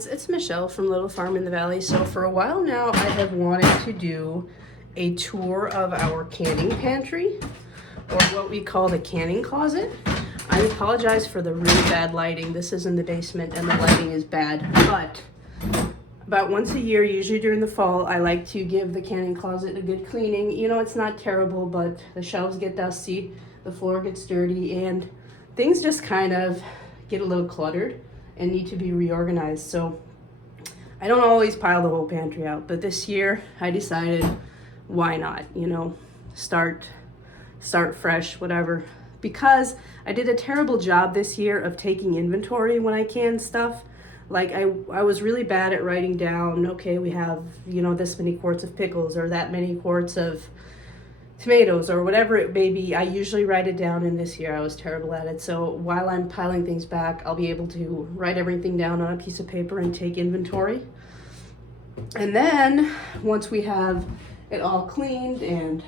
friends, it's Michelle from Little Farm in the Valley. So for a while now, I have wanted to do a tour of our canning pantry, or what we call the canning closet. I apologize for the really bad lighting. This is in the basement and the lighting is bad, but about once a year, usually during the fall, I like to give the canning closet a good cleaning. You know, it's not terrible, but the shelves get dusty, the floor gets dirty, and things just kind of get a little cluttered and need to be reorganized. So I don't always pile the whole pantry out, but this year I decided, why not, you know, start fresh, whatever. Because I did a terrible job this year of taking inventory when I canned stuff. Like I was really bad at writing down, okay, we have, you know, this many quarts of pickles or that many quarts of tomatoes or whatever it may be. I usually write it down, and this year I was terrible at it. So while I'm piling things back, I'll be able to write everything down on a piece of paper and take inventory. And then once we have it all cleaned and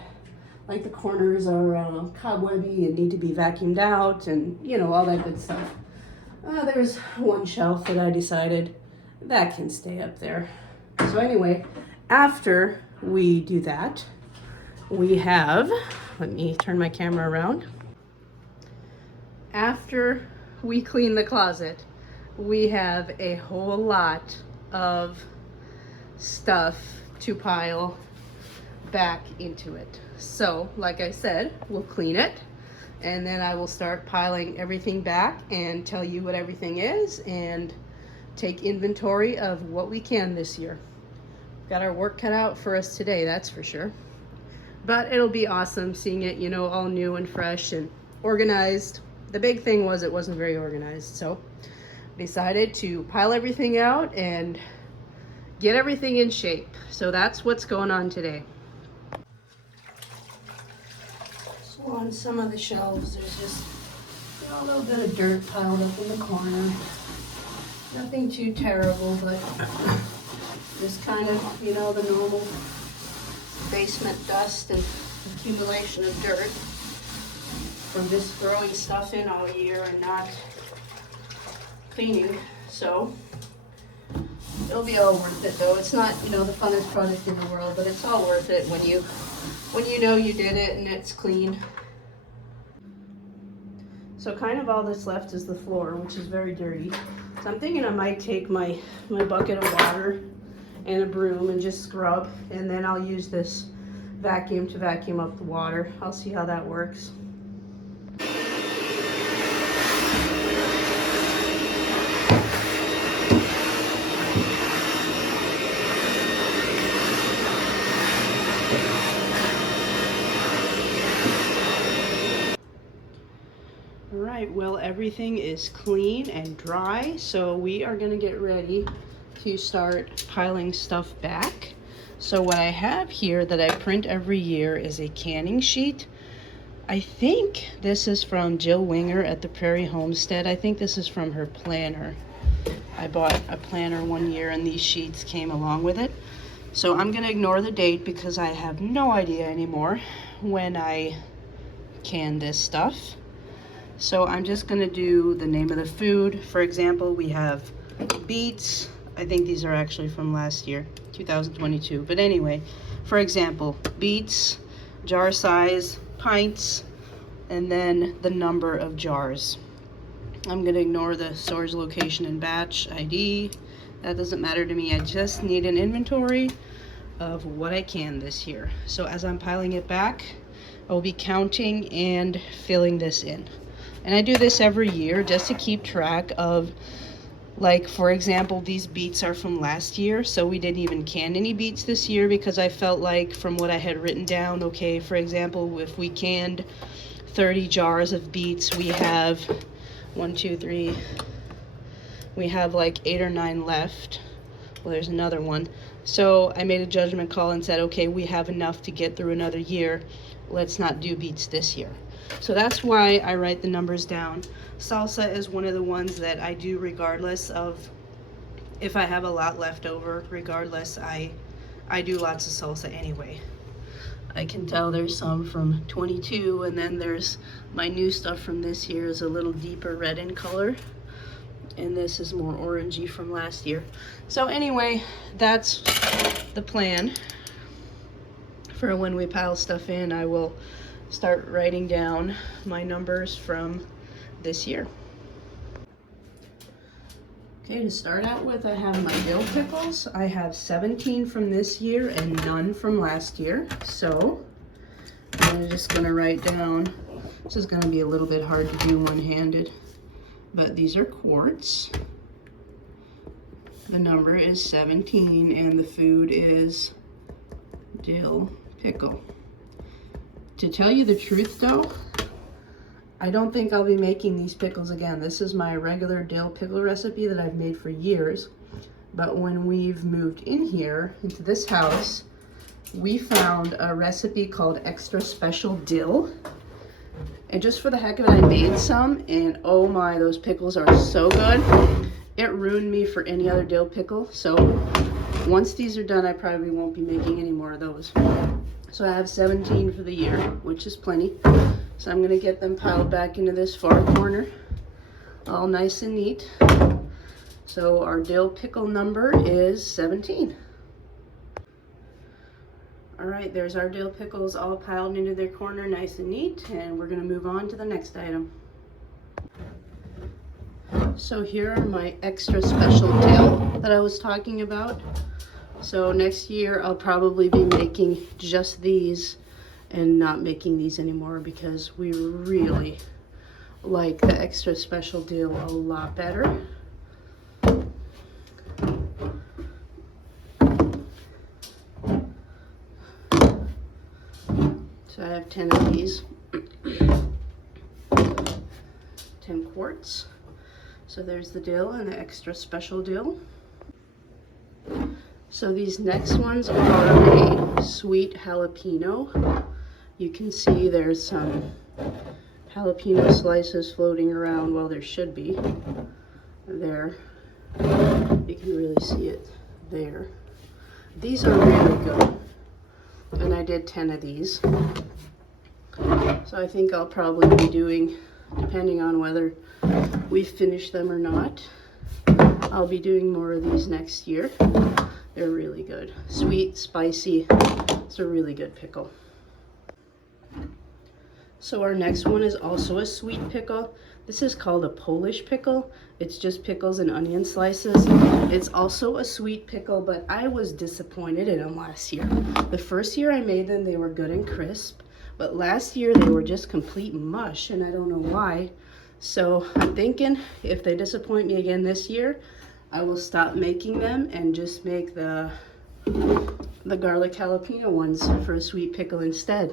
like the corners are cobwebby and need to be vacuumed out and, you know, all that good stuff. There's one shelf that I decided that can stay up there. So anyway, after we do that, we have, let me turn my camera around. After we clean the closet, we have a whole lot of stuff to pile back into it. So, like I said, we'll clean it, and then I will start piling everything back and tell you what everything is and take inventory of what we can this year. Got our work cut out for us today, that's for sure. But it'll be awesome seeing it, you know, all new and fresh and organized. The big thing was it wasn't very organized, so decided to pile everything out and get everything in shape. So that's what's going on today. So on some of the shelves, there's just, you know, a little bit of dirt piled up in the corner. Nothing too terrible, but just kind of, you know, the normal basement dust and accumulation of dirt from just throwing stuff in all year and not cleaning. So it'll be all worth it though. It's not, you know, the funnest product in the world, but it's all worth it when you know you did it and it's clean. So kind of all that's left is the floor, which is very dirty. So I'm thinking I might take my bucket of water and a broom and just scrub, and then I'll use this vacuum to vacuum up the water. I'll see how that works. All right, well, everything is clean and dry, so we are gonna get ready to start piling stuff back. So what I have here that I print every year is a canning sheet. I think this is from Jill Winger at the Prairie Homestead. I think this is from her planner. I bought a planner one year and these sheets came along with it. So I'm gonna ignore the date because I have no idea anymore when I can this stuff. So I'm just gonna do the name of the food. For example, we have beets. I think these are actually from last year, 2022. But anyway, for example, beets, jar size, pints, and then the number of jars. I'm gonna ignore the storage location and batch ID. That doesn't matter to me. I just need an inventory of what I can this year. So as I'm piling it back, I will be counting and filling this in. And I do this every year just to keep track of, like, for example, these beets are from last year, so we didn't even can any beets this year because I felt like from what I had written down, okay, for example, if we canned 30 jars of beets, we have 1, 2, 3, we have like 8 or 9 left. Well, there's another one. So I made a judgment call and said, okay, we have enough to get through another year. Let's not do beets this year. So that's why I write the numbers down. Salsa is one of the ones that I do regardless of if I have a lot left over. Regardless, I do lots of salsa anyway. I can tell there's some from 22, and then there's my new stuff from this year is a little deeper red in color. and this is more orangey from last year. So anyway, that's the plan for when we pile stuff in. I will start writing down my numbers from this year. Okay, to start out with, I have my dill pickles. I have 17 from this year and none from last year. So I'm just gonna write down, this is gonna be a little bit hard to do one-handed, but these are quarts. The number is 17 and the food is dill pickle. To tell you the truth though, I don't think I'll be making these pickles again. This is my regular dill pickle recipe that I've made for years. But when we've moved in here into this house, we found a recipe called Extra Special Dill. And just for the heck of it, I made some, and oh my, those pickles are so good. It ruined me for any other dill pickle. So once these are done, I probably won't be making any more of those. So I have 17 for the year, which is plenty. So I'm gonna get them piled back into this far corner, all nice and neat. So our dill pickle number is 17. All right, there's our dill pickles all piled into their corner, nice and neat, and we're gonna move on to the next item. So here are my extra special dill that I was talking about. So next year I'll probably be making just these and not making these anymore because we really like the extra special dill a lot better. So I have 10 of these, 10 quarts. So there's the dill and the extra special dill. So these next ones are a sweet jalapeno. You can see there's some jalapeno slices floating around. Well, there should be. There. You can really see it there. These are really good. And I did 10 of these. So I think I'll probably be doing, depending on whether we finish them or not, I'll be doing more of these next year. They're really good. Sweet, spicy. It's a really good pickle. So our next one is also a sweet pickle. This is called a Polish pickle. It's just pickles and onion slices. It's also a sweet pickle, but I was disappointed in them last year. The first year I made them, they were good and crisp, but last year they were just complete mush, and I don't know why. So I'm thinking if they disappoint me again this year, I will stop making them and just make the garlic jalapeno ones for a sweet pickle instead.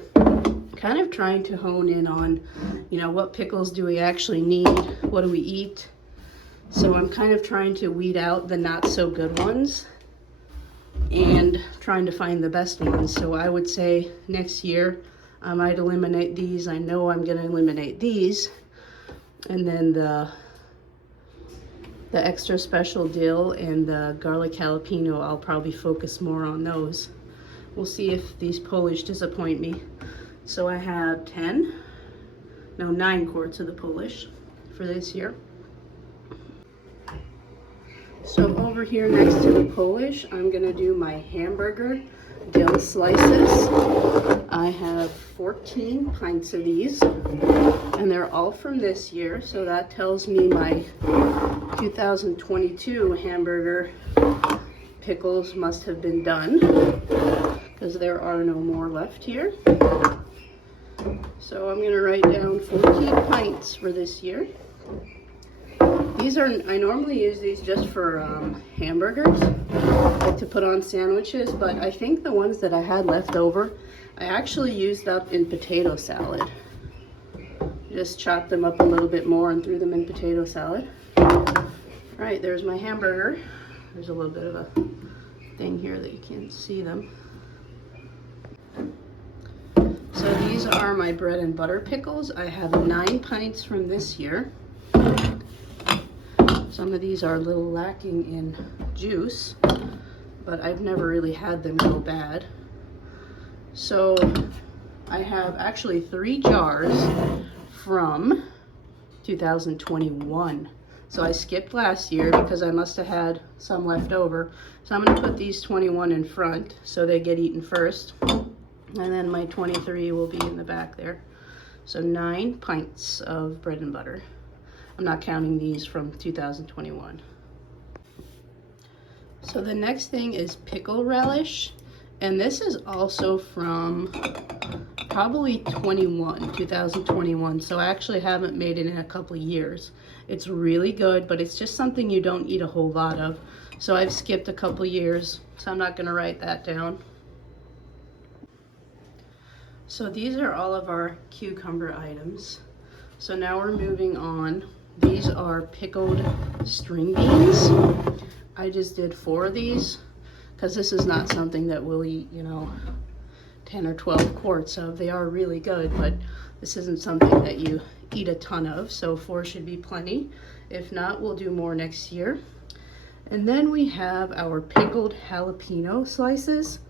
Kind of trying to hone in on, what pickles do we actually need? What do we eat? So I'm kind of trying to weed out the not so good ones and trying to find the best ones. So I would say next year I might eliminate these. I know I'm going to eliminate these. And then the extra special dill and the garlic jalapeno, I'll probably focus more on those. We'll see if these Polish disappoint me. So I have 9 quarts of the Polish for this year. So over here next to the Polish, I'm gonna do my hamburger dill slices. I have 14 pints of these, and they're all from this year. So that tells me my 2022 hamburger pickles must have been done, because there are no more left here. So I'm going to write down 14 pints for this year. I normally use these just for hamburgers, like to put on sandwiches, but I think the ones that I had left over, I actually used up in potato salad. Just chopped them up a little bit more and threw them in potato salad. Right, there's my hamburger. There's a little bit of a thing here that you can't see them. So these are my bread and butter pickles. I have 9 pints from this year. Some of these are a little lacking in juice, but I've never really had them go bad. So I have actually 3 jars from 2021. So I skipped last year because I must have had some left over. So I'm gonna put these 21 in front so they get eaten first. And then my 23 will be in the back there. So 9 pints of bread and butter. I'm not counting these from 2021. So the next thing is pickle relish. And this is also from probably 2021. So I actually haven't made it in a couple of years. It's really good, but it's just something you don't eat a whole lot of. So I've skipped a couple of years, so I'm not gonna write that down. So these are all of our cucumber items. So now we're moving on. These are pickled string beans. I just did 4 of these because this is not something that we'll eat, you know, 10 or 12 quarts of. They are really good, but this isn't something that you eat a ton of, so 4 should be plenty. If not, we'll do more next year. And then we have our pickled jalapeno slices.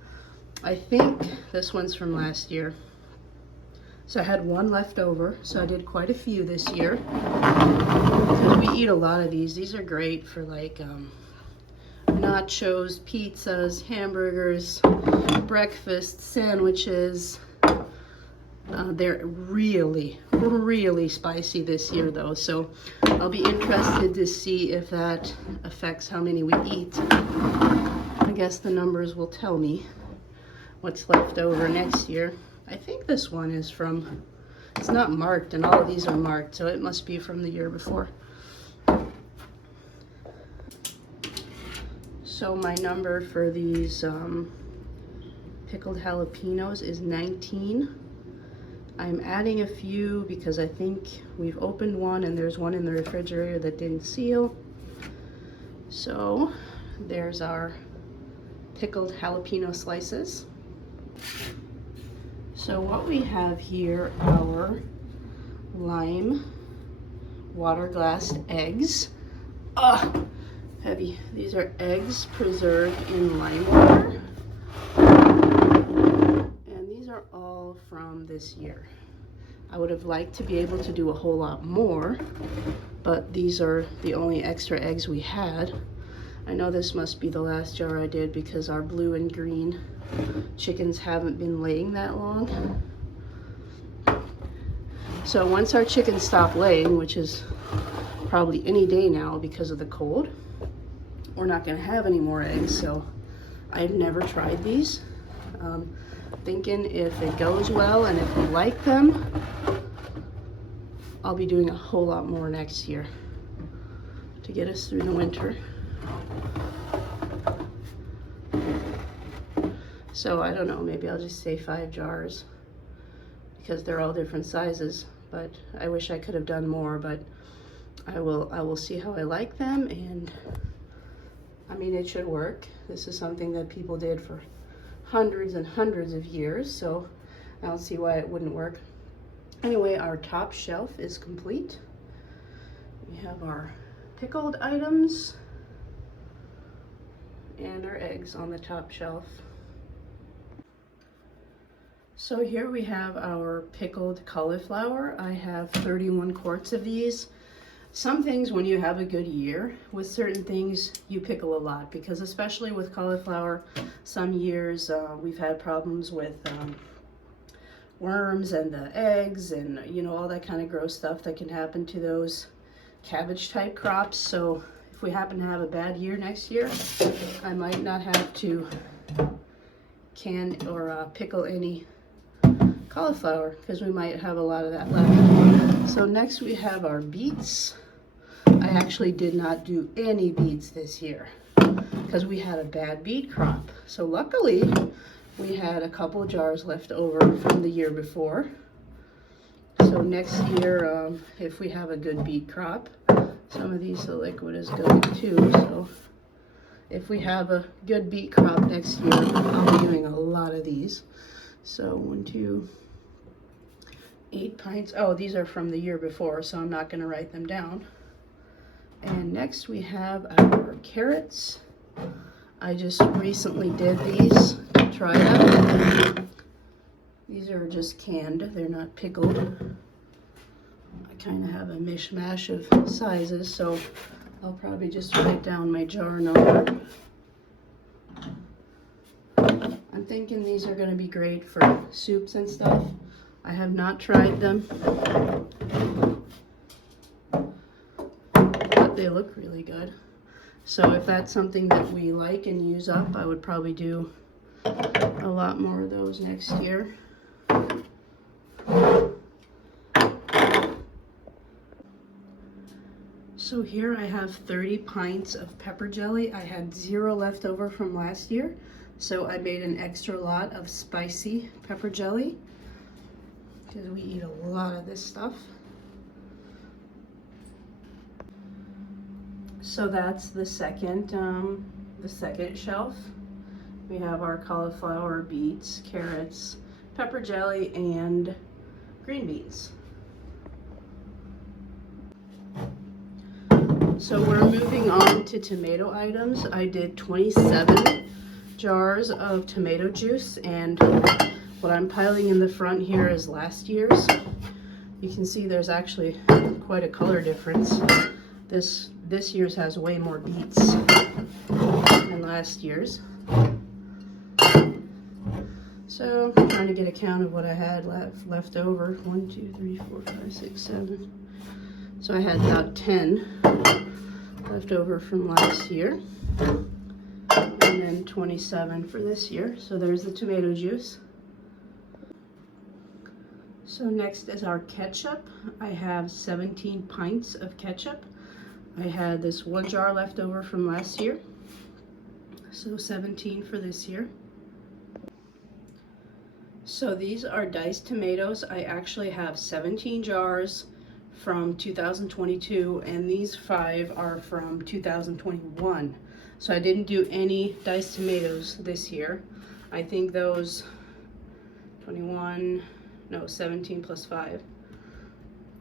I think this one's from last year. So I had 1 left over, so I did quite a few this year. Because we eat a lot of these. These are great for like nachos, pizzas, hamburgers, breakfast, sandwiches. They're really, really spicy this year though, so I'll be interested to see if that affects how many we eat. I guess the numbers will tell me what's left over next year. I think this one is from, it's not marked, and all of these are marked, so it must be from the year before. So my number for these pickled jalapenos is 19. I'm adding a few because I think we've opened one and there's one in the refrigerator that didn't seal. So there's our pickled jalapeno slices. So what we have here are lime water glassed eggs. Ugh, heavy. These are eggs preserved in lime water. And these are all from this year. I would have liked to be able to do a whole lot more, but these are the only extra eggs we had. I know this must be the last jar I did because our blue and green chickens haven't been laying that long. So once our chickens stop laying, which is probably any day now because of the cold, we're not going to have any more eggs. So I've never tried these. Thinking if it goes well and if we like them, I'll be doing a whole lot more next year to get us through the winter. So I don't know, maybe I'll just say 5 jars because they're all different sizes, but I wish I could have done more, but I will see how I like them, and I mean, it should work. This is something that people did for hundreds and hundreds of years, so I don't see why it wouldn't work. Anyway, our top shelf is complete. We have our pickled items and our eggs on the top shelf. So here we have our pickled cauliflower. I have 31 quarts of these. Some things, when you have a good year, with certain things you pickle a lot, because especially with cauliflower, some years we've had problems with worms and the eggs and, you know, all that kind of gross stuff that can happen to those cabbage type crops. So if we happen to have a bad year next year, I might not have to can or pickle any cauliflower because we might have a lot of that left. So next we have our beets. I actually did not do any beets this year because we had a bad beet crop. So luckily we had a couple jars left over from the year before. So next year, if we have a good beet crop, some of these, the liquid is going too. So if we have a good beet crop next year, I'll be doing a lot of these. So 1, 2, 8 pints. Oh, these are from the year before, so I'm not going to write them down. And next we have our carrots. I just recently did these to try them. These are just canned, they're not pickled. I kind of have a mishmash of sizes, so I'll probably just write down my jar number. I'm thinking these are going to be great for soups and stuff. I have not tried them, but they look really good. So if that's something that we like and use up, I would probably do a lot more of those next year. So here I have 30 pints of pepper jelly. I had 0 left over from last year, so I made an extra lot of spicy pepper jelly because we eat a lot of this stuff. So that's the second shelf. We have our cauliflower, beets, carrots, pepper jelly, and green beans. So we're moving on to tomato items. I did 27 jars of tomato juice, and what I'm piling in the front here is last year's. You can see there's actually quite a color difference. This year's has way more beets than last year's. So I'm trying to get a count of what I had left over. 1, 2, 3, 4, 5, 6, 7. So I had about 10 left over from last year, and then 27 for this year. So there's the tomato juice. So next is our ketchup. I have 17 pints of ketchup. I had this 1 jar left over from last year, so 17 for this year. So these are diced tomatoes. I actually have 17 jars from 2022, and these 5 are from 2021. So I didn't do any diced tomatoes this year. I think those 17 plus 5,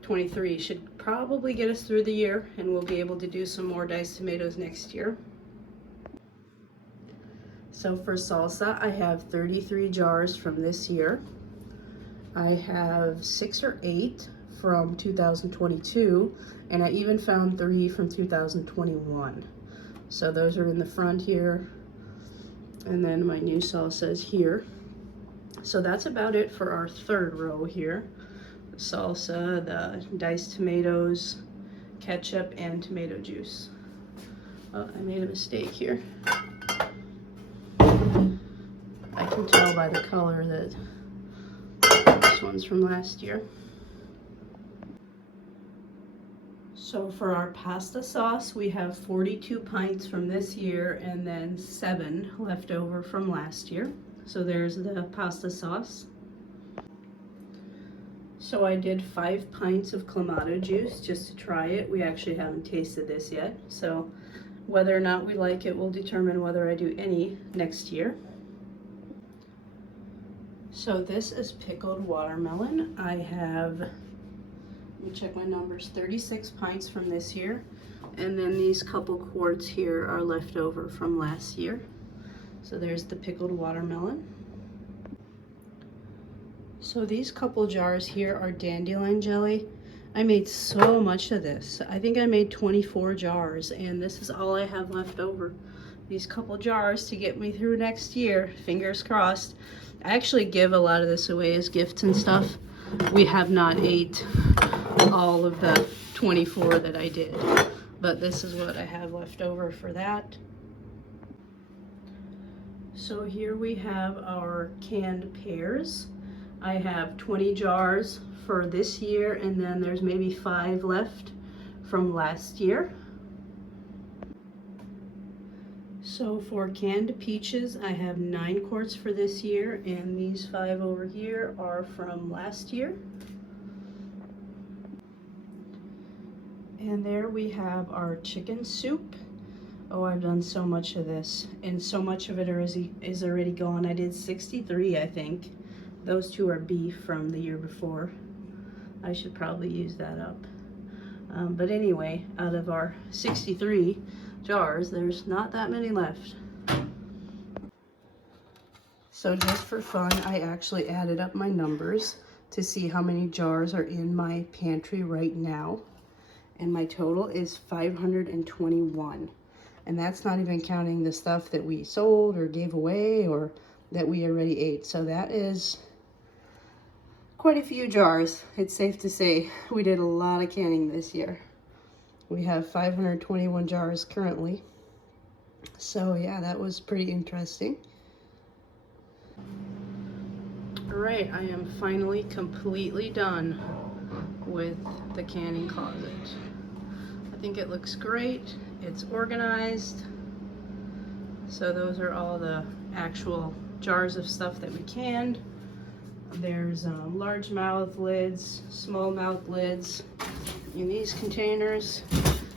23 should probably get us through the year, and we'll be able to do some more diced tomatoes next year. So for salsa, I have 33 jars from this year. I have 6 or 8 from 2022, and I even found 3 from 2021. So those are in the front here, and then my new salsa is here. So that's about it for our third row here. The salsa, the diced tomatoes, ketchup, and tomato juice. Oh, I made a mistake here. I can tell by the color that this one's from last year. So for our pasta sauce, we have 42 pints from this year and then 7 left over from last year. So there's the pasta sauce. So I did 5 pints of clamato juice just to try it. We actually haven't tasted this yet, so whether or not we like it will determine whether I do any next year. So this is pickled watermelon. I have, let me check my numbers, 36 pints from this year, and then these couple quarts here are left over from last year. So there's the pickled watermelon. So these couple jars here are dandelion jelly. I made so much of this. I think I made 24 jars, and this is all I have left over. These couple jars to get me through next year, fingers crossed. I actually give a lot of this away as gifts and stuff. We have not ate all of the 24 that I did, but this is what I have left over for that. So here we have our canned pears. I have 20 jars for this year, and then there's maybe 5 left from last year. So for canned peaches, I have 9 quarts for this year, and these 5 over here are from last year. And there we have our chicken soup. Oh, I've done so much of this, and so much of it is already gone. I did 63, I think. Those 2 are beef from the year before. I should probably use that up. But anyway, out of our 63 jars, there's not that many left. So just for fun, I actually added up my numbers. to see how many jars are in my pantry right now. And my total is 521. And that's not even counting the stuff that we sold or gave away or that we already ate. So that is quite a few jars. It's safe to say we did a lot of canning this year. We have 521 jars currently. So yeah, that was pretty interesting. All right, I am finally completely done with the canning closet. I think it looks great. It's organized. So those are all the actual jars of stuff that we canned. There's large mouth lids, small mouth lids in these containers.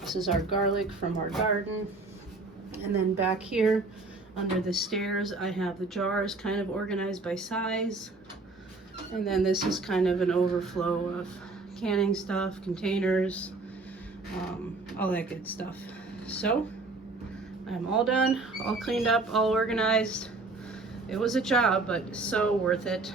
This is our garlic from our garden. And then back here under the stairs, I have the jars kind of organized by size. And then this is kind of an overflow of canning stuff, containers, all that good stuff. So I'm all done, all cleaned up, all organized. It was a job, but so worth it.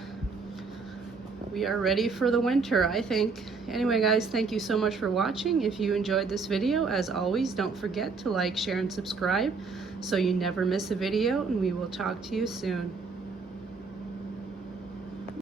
We are ready for the winter, I think. Anyway, guys, thank you so much for watching. If you enjoyed this video, as always, don't forget to like, share, and subscribe so you never miss a video, and we will talk to you soon.